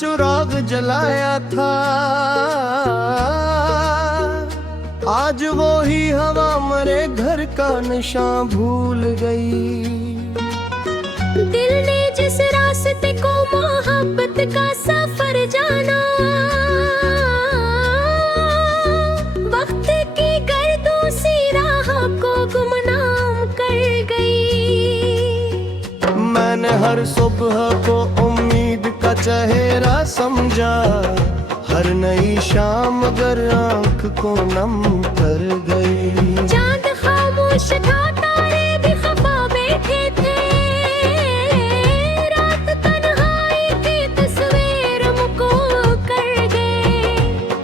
चुराग जलाया था, आज वो ही हवा मेरे घर का निशान भूल गई। दिल ने जिस रास्ते को मोहब्बत का सफर जाना, वक्त की गर्दों सी राह को गुमनाम कर गई। मैंने हर सुबह को उम्मीद का चेहरा समझा, हर नई शाम अगर आँख को नम कर गई। चांद खामोश था, तारे भी खफा बैठे थे, रात तन्हाई की तस्वीर मुको कर गए।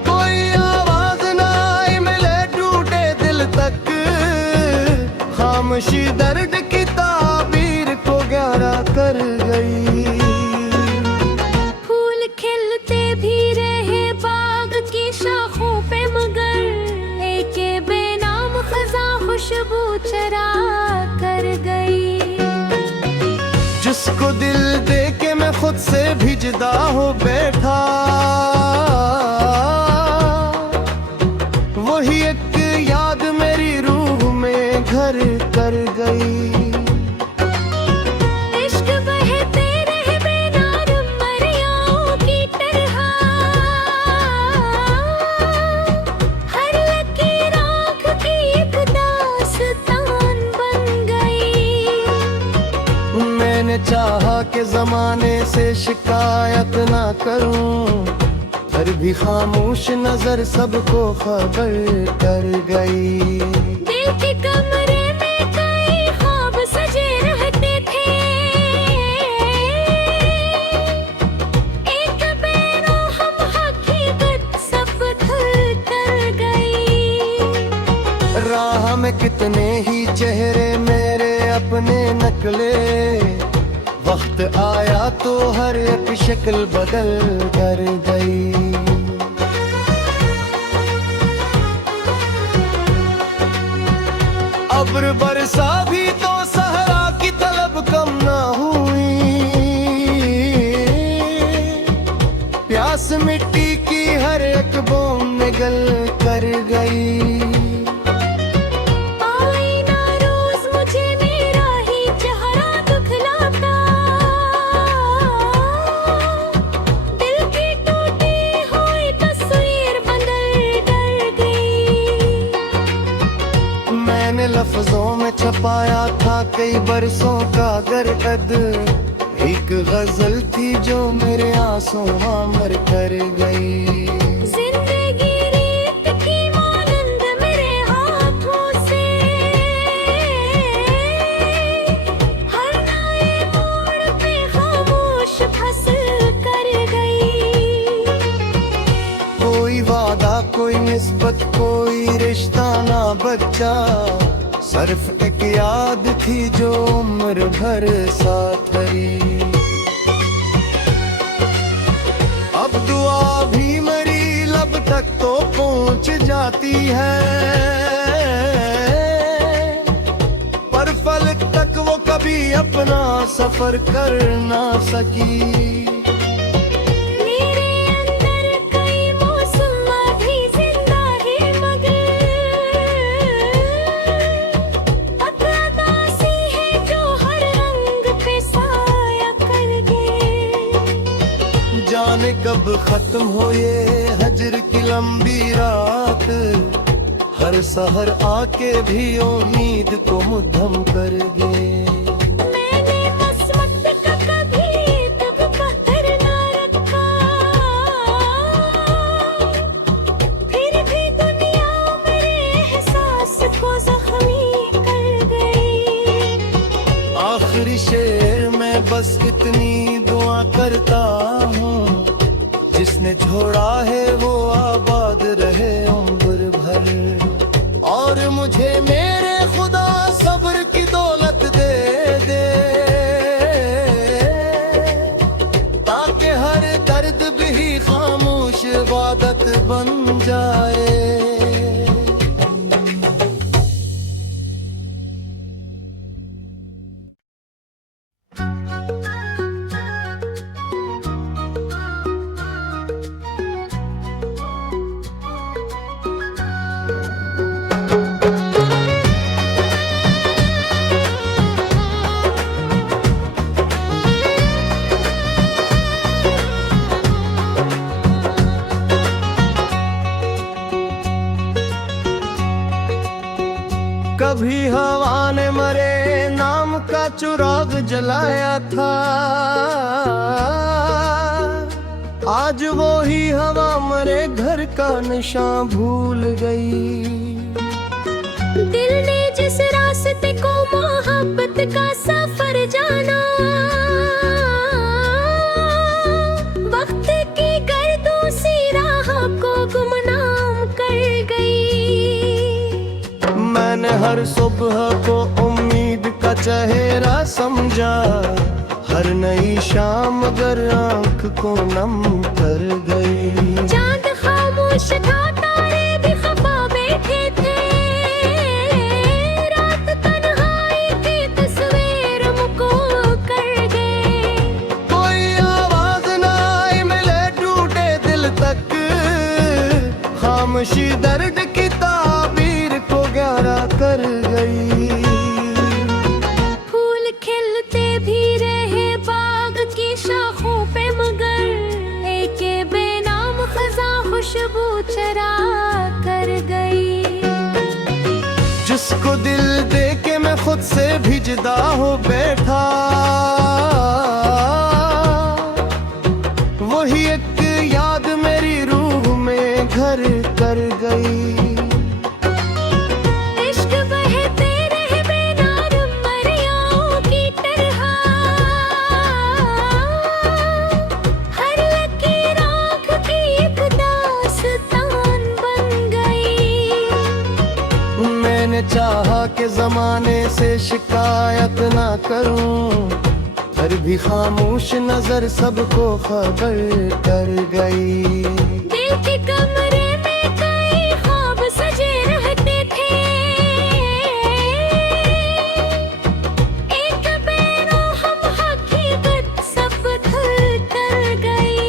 कोई आवाज ना आई मिले टूटे दिल तक, खामोशी दर्द की ताबीर को गहरा कर गई। फूल खिलते भी रहे बाग की शाखों पे, मगर एक बेनाम खजा खुशबू चरा कर गई। जिसको दिल दे के मैं खुद से भी जुदा हो बैठा, वही एक याद मेरी रूह में घर कर गई। इश्क बहते रहे बेनाम दरियाओं की तरह, हर लकीर आँख की एक दास्तान बन गई। मैंने चाहा कि जमाने से शिकायत ना करूं, फिर भी खामोश नजर सबको खबर कर गई। दिल के कमरे में कई ख्वाब सजे रहते थे, एक बेरो हम हकीकत सब धुल कर गई। राह में कितने ही चेहरे मेरे अपने नकले, वक्त आया तो हर एक शक्ल बदल कर गई। अब्र बरसा भी तो सहरा की तलब कम ना हुई, प्यास मिट्टी की हर एक बूंद निगल कर गई। आईना रोज मुझे मेरा ही चेहरा दिखलाता, दिल की टूटी हुई तस्वीर बदल कर गई। मैंने लफ्जों में छपाया था कई बरसों का दर्द, एक गजल थी जो मेरे आंसू हमर कर गई। जिंदगी रीत की मानंद मेरे हाथों से, हर नए मोड़ पे खामोश फसल कर गई। कोई वादा कोई निस्बत कोई रिश्ता ना बचा, सिर्फ एक याद थी जो उम्र भर साथ रही। अब दुआ भी मेरी लब तक तो पहुंच जाती है, पर फलक तक वो कभी अपना सफर कर ना सकी। मेरे अंदर कई मौसम अभी जिंदा है, मगर अदासी है जो हर रंग पे साया कर गए। जाने कब खत्म हो ये हजर की लंबी रात, हर सहर आके भी उम्मीद को मुद्दम कर गए। मैंने किस्मत का कभी तब कदर ना रखा, फिर भी दुनिया मेरे एहसास को जख्मी कर गई। आखिरी शेर में बस इतनी दुआ करता हूँ, जिसने छोड़ा है वो आबाद रहे उम्र भर, और मुझे मेरे खुदा सब्र की दौलत दे दे, ताकि हर दर्द भी खामोश इबादत बन जाए। कभी हवा ने मरे नाम का चिराग जलाया था, आज वो ही हवा मरे घर का निशान भूल गई। दिल ने जिस रास्ते को मोहब्बत का सफर जाना, वक्त की गर्दों सी राह को गुमनाम कर गई। मैंने हर सुबह को उम्मीद का चेहरा समझा, हर नई शाम अगर आंख को नम कर गई। चांद खामोश था, तारे भी खफा बैठे थे, रात तन्हाई की तस्वीर मुको कर गए। कोई आवाज ना आई मिले टूटे दिल तक, खामोशी दर्द की ताबीर को गहरा कर गई। फूल खिलते भी रहे बाग की शाखों पे, मगर लेके बेनाम खजा खुशबू चरा कर गई। जिसको दिल दे के मैं खुद से भी जुदा हो बैठा, वही एक याद मेरी रूह में घर कर गई। इश्क बहते रहे बेनाम मरियाओं की तरह, हर लकीर आँख की एक दास्तान बन गई। मैंने चाहा कि जमाने से शिकायत ना करूं, फिर भी खामोश नजर सबको खबर कर गई। दिल के कमरे में कई ख्वाब सजे रहते थे, एक बेरों हम हकीकत सब धुल कर गई।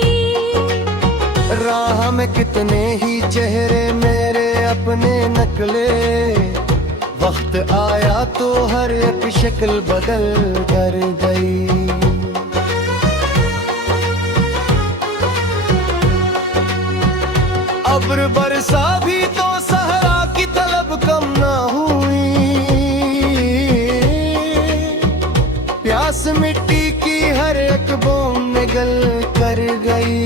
राह में कितने ही चेहरे मेरे अपने नकले, वक्त आया तो हर एक शक्ल बदल कर गई। अब्र बरसा भी तो सहरा की तलब कम ना हुई, प्यास मिट्टी की हर एक बूंद निगल कर गई।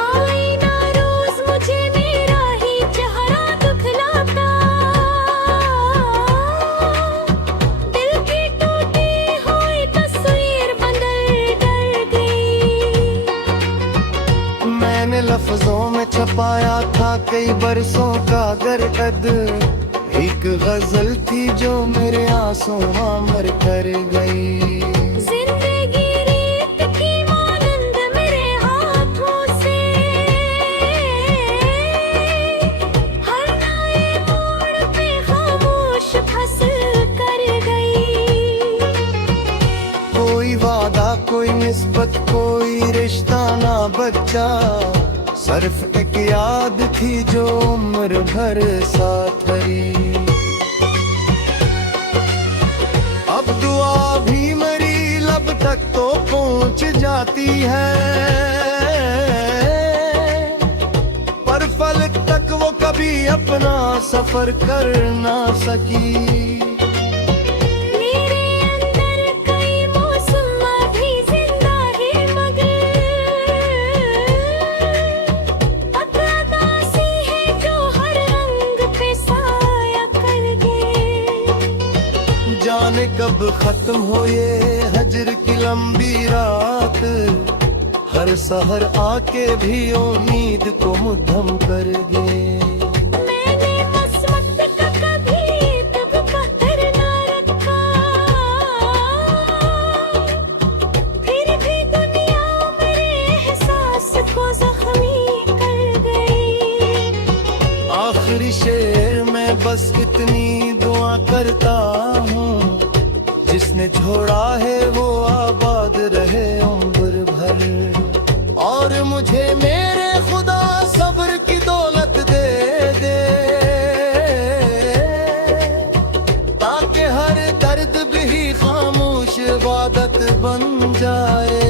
आईना रोज मुझे मेरा ही चेहरा दिखलाता, दिल की टूटी हुई तस्वीर बदल कर गई। मैंने लफ्जों में छपाया था कई बरसों का दर्द, एक गजल थी जो मेरे आंसू मर कर गई। जिंदगी रीत की मानंद मेरे हाथों से हर नए मोड़ पे खामोश फसल कर गई। कोई वादा कोई निस्बत कोई रिश्ता ना बचा, सिर्फ एक याद थी जो उम्र भर साथ रही। अब दुआ भी मेरी लब तक तो पहुंच जाती है, पर फलक तक वो कभी अपना सफर कर ना सकी। मेरे अंदर कई मौसम अभी जिंदा है, मगर अदासी है जो हर रंग पे साया कर गए। जाने कब खत्म हो ये हजर की लंबी रात, हर सहर आके भी उम्मीद को मुद्दम कर गए। मैंने किस्मत का कभी तब पत्थर ना रखा, फिर भी दुनिया मेरे एहसास को जख्मी कर गई। आखिरी शेर में बस इतनी दुआ करता हूँ, जिसने छोड़ा है वो आबाद रहे उम्र भर, और मुझे मेरे खुदा सब्र की दौलत दे दे, ताकि हर दर्द भी खामोश इबादत बन जाए।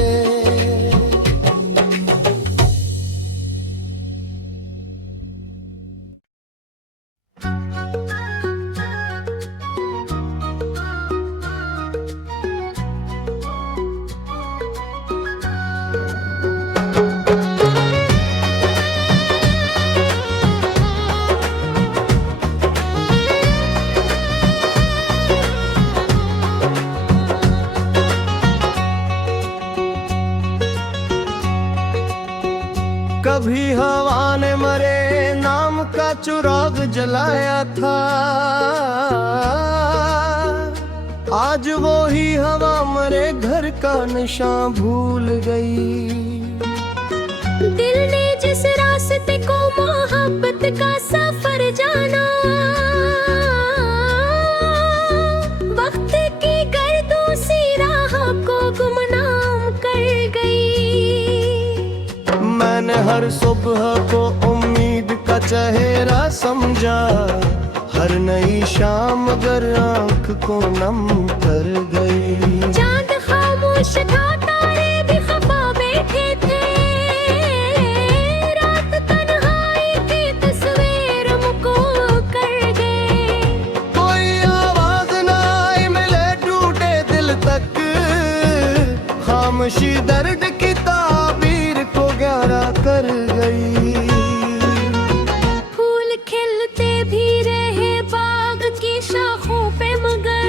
कभी हवा ने मरे नाम का चिराग जलाया था, आज वो ही हवा मरे घर का निशान भूल गई। दिल ने जिस रास्ते को मोहब्बत का सफर जाना, वक्त की गर्दों सी राह को गुमनाम कर गई। मैंने हर सुबह को उम्मीद का चेहरा समझा, हर नई शाम अगर आंख को नम कर गई। चांद खामोश था, तारे भी खफा बैठे थे, रात तन्हाई की तस्वीर मुको कर गए। कोई आवाज ना आई मिले टूटे दिल तक, खामोशी दर्द की ताबीर को गहरा कर गई। फूल खिलते भी रहे बाग की शाखों पे, मगर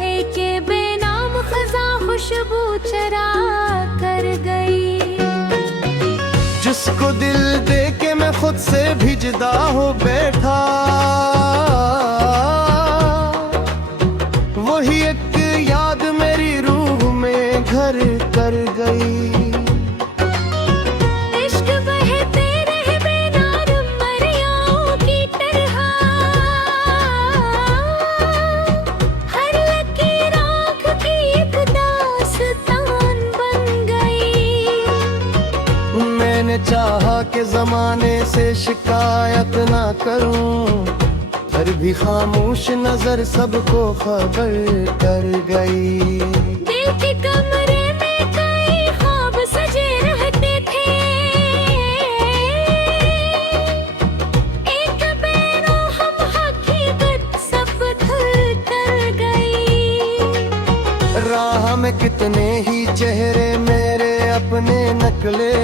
लेके बेनाम खजा खुशबू चरा कर गई। जिसको दिल दे के मैं खुद से भी जुदा हो बैठा, वही एक याद मेरी रूह में घर कर गई। इश्क बहते रहे बेनाम दरियाओं की तरह, हर लकीर आँख की एक दास्तान बन गई। मैंने चाहा कि जमाने से शिकायत ना करूं, पर भी खामोश नजर सबको खबर कर गई। दिल के कमरे में कई ख्वाब सजे रहते थे, एक बेरो हम हकीकत सब धुल कर गई। राह में कितने ही चेहरे मेरे अपने नकले,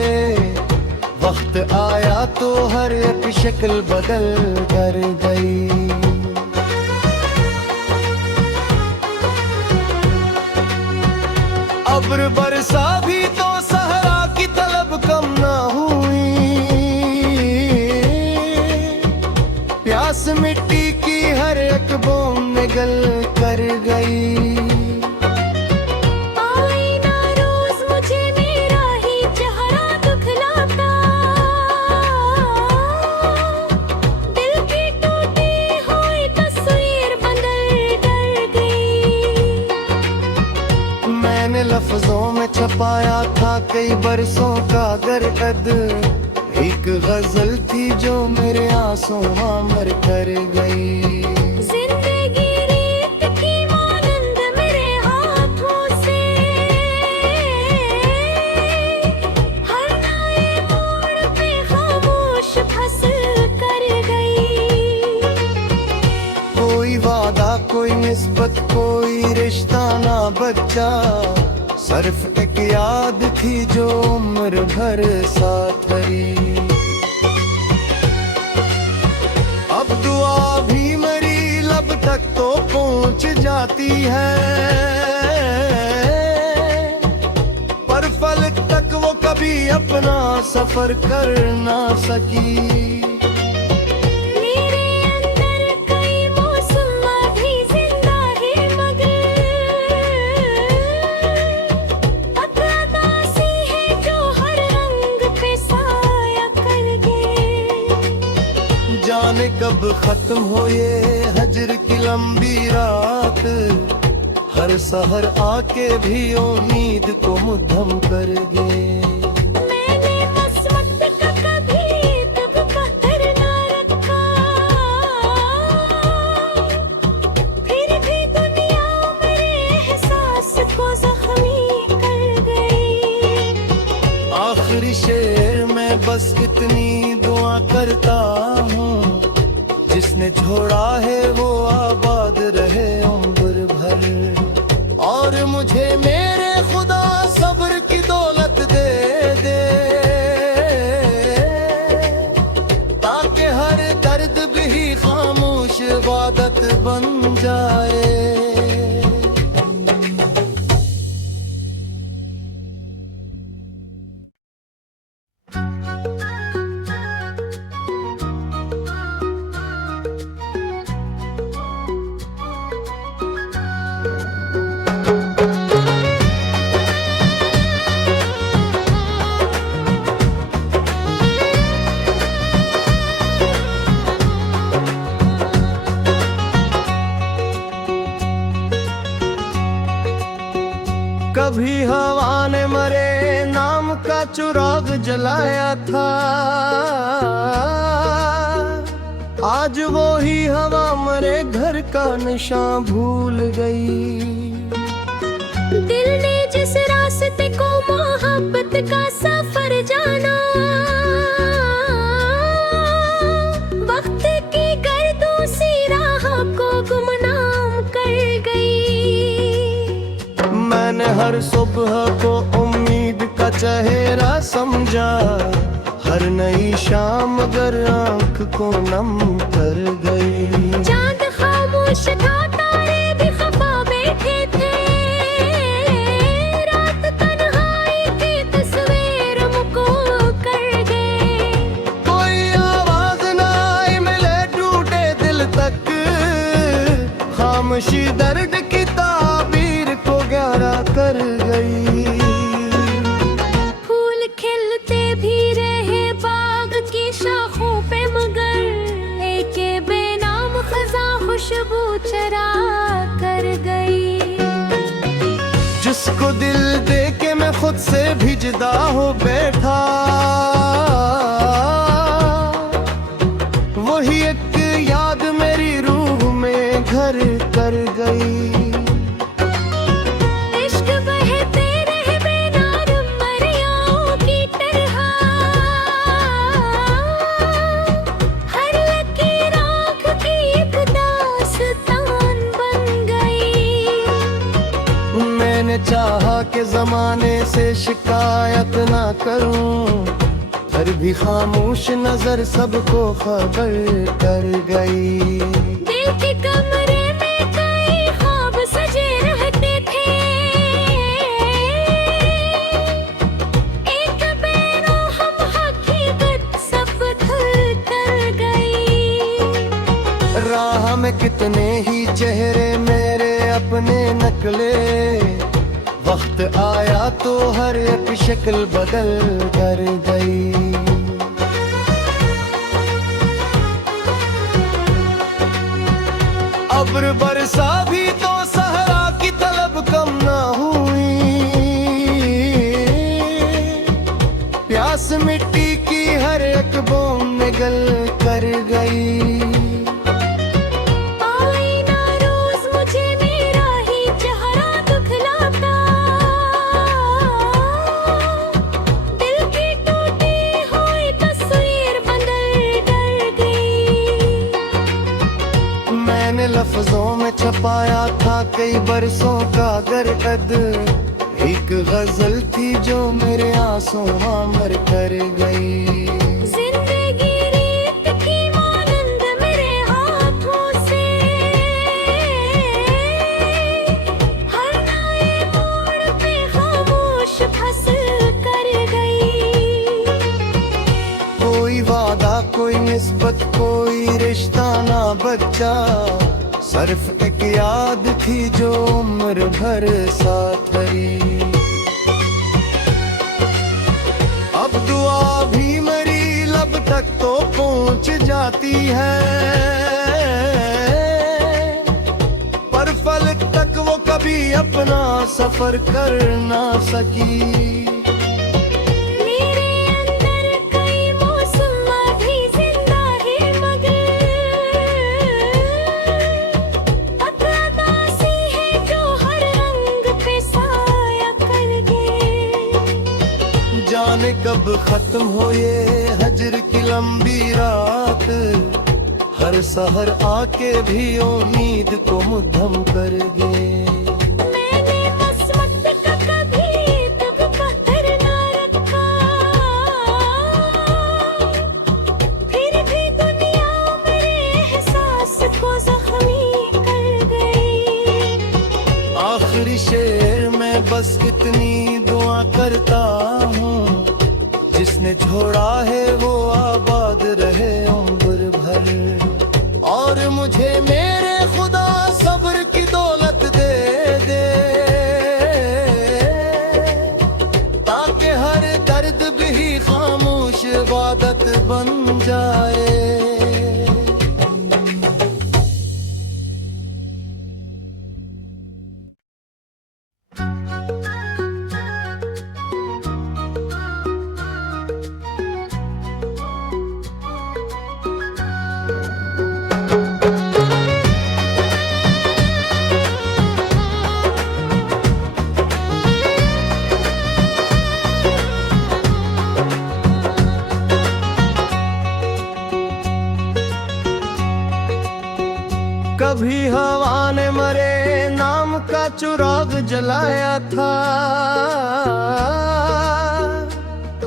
वक्त आया तो हर एक शक्ल बदल कर गई। अब्र बरसा भी तो सहरा की तलब कम ना हुई, प्यास मिट्टी की हर एक बूंद निगल कर गई। आईना रोज मुझे मेरा ही चेहरा दिखलाता, दिल की टूटी हुई तस्वीर बदल कर गई। मैंने लफ्जों में छपाया था कई बरसों का दर्द, एक गजल थी जो मेरे आंसुओं मर कर गई। जिंदगी रीत की मानंद मेरे हाथों से हर नए मोड़ पे खामोश फसल कर गई। कोई वादा कोई निस्बत कोई रिश्ता ना बचा, सिर्फ एक याद थी जो उम्र भर साथ रही। अब दुआ भी मेरी लब तक तो पहुंच जाती है, पर फलक तक वो कभी अपना सफर कर ना सकी। मेरे अंदर कई मौसम अभी जिंदा है, मगर अदासी है जो हर रंग पे साया कर गए। जाने कब खत्म हो ये हजर की लंबी रात, हर सहर आके भी उम्मीद को मुद्दम कर गए। मैंने किस्मत का कभी तब पत्थर ना रखा, फिर भी दुनिया मेरे एहसास को जख्मी कर गई। आखिरी शेर में बस इतनी दुआ करता हूँ, जिसने छोड़ा है वो आबाद रहे उम्र भर, और मुझे मेरे खुदा सब्र की दौलत दे दे, ताकि हर दर्द भी खामोश इबादत बन जाए। चुराग जलाया था, आज वो ही हवा मरे घर का निशान भूल गई। दिल ने जिस रास्ते को मोहब्बत का सफर जाना, वक्त की गर्दों सी राह को गुमनाम कर गई। मैंने हर सुबह को उम्मीद का चेहरा समझा, हर नई शाम अगर आंख को नम कर गई। चांद खामोश था, तारे भी खफा बैठे थे, रात तन्हाई की तस्वीर मुको कर गए। कोई आवाज ना आई मिले टूटे दिल तक, खामोशी दर्द की ताबीर को गहरा कर गई। फूल खिलते भी रहे बाग की शाखों पे, मगर लेके बेनाम खजा खुशबू चरा कर गई। जिसको दिल दे के मैं खुद से भी जुदा हो बैठा, वही एक याद मेरी रूह में घर कर गई। इश्क बहते रहे बेनाम मरियाओं की तरह, हर लकीर आँख की एक दास्तान बन गई। मैंने चाहा कि जमाने से शिकायत ना करूं, फिर भी खामोश नजर सबको खबर कर गई। दिल के कमरे में कई ख्वाब सजे रहते थे, एक बेरो हम हकीकत सब धुल कर गई। राह में कितने ही चेहरे मेरे अपने नकले, वक्त आया तो हर एक शक्ल बदल कर गई। अब्र बरसा भी तो सहरा की तलब कम ना हुई, प्यास मिट्टी की हर एक बूंद निगल कर गई। आईना रोज मुझे मेरा ही चेहरा दिखलाता, दिल की टूटी हुई तस्वीर बदल कर गई। मैंने लफ्जों में छपाया था कई बरसों का दर्द, एक गजल थी जो मेरे आंसू मर कर गई। जिंदगी रीत की मानंद मेरे हाथों से, हर नए मोड़ पे खामोश फसल कर गई। कोई वादा कोई निस्बत कोई रिश्ता ना बचा, सिर्फ एक याद थी जो उम्र भर साथ रही। अब दुआ भी मेरी लब तक तो पहुंच जाती है, पर फलक तक वो कभी अपना सफर कर ना सकी। मेरे अंदर कई मौसम अभी जिंदा है, मगर अदासी है जो हर रंग पे साया कर गए। जाने कब खत्म हो ये हजर की लंबी रात, हर सहर आके भी उम्मीद को मुद्दम कर गए। मैंने किस्मत का कभी तब पत्थर ना रखा, फिर भी दुनिया मेरे एहसास को जख्मी कर गई। आखिरी शेर में बस इतनी दुआ करता हूँ, जिसने छोड़ा है वो आबाद रहे उम्र भर, और मुझे मेरे खुदा सब्र की दौलत दे दे, ताकि हर दर्द भी खामोश इबादत बन जाए। जलाया था,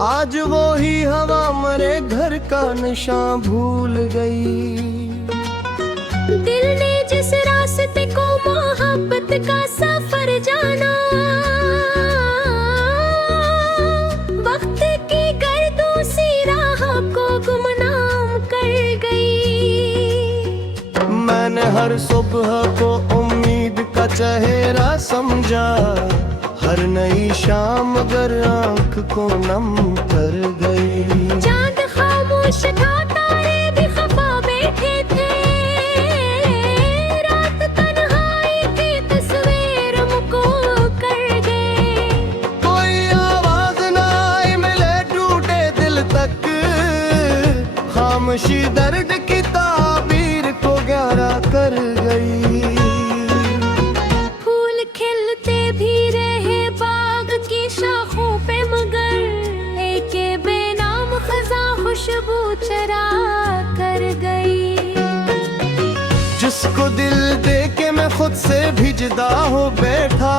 आज वो ही हवा मरे घर का निशान भूल गई। दिल ने जिस रास्ते को मोहब्बत का सफर जाना, वक्त की गर्दों सी राह को गुमनाम कर गई। मैंने हर सुबह को उम्मीद का चेहरा समझा, हर नई शाम अगर आंख को नम कर गई। चांद खामोश था, तारे भी खफा बैठे थे, रात तन्हाई की तस्वीर मुको कर गए। कोई आवाज ना आई मिले टूटे दिल तक, खामोशी दर्द की ताबीर को गहरा कर गई। फूल खिलते भी रहे बाग की शाखों पे, मगर लेके बेनाम खजा खुशबू चरा कर गई। जिसको दिल दे के मैं खुद से भी जुदा हो बैठा,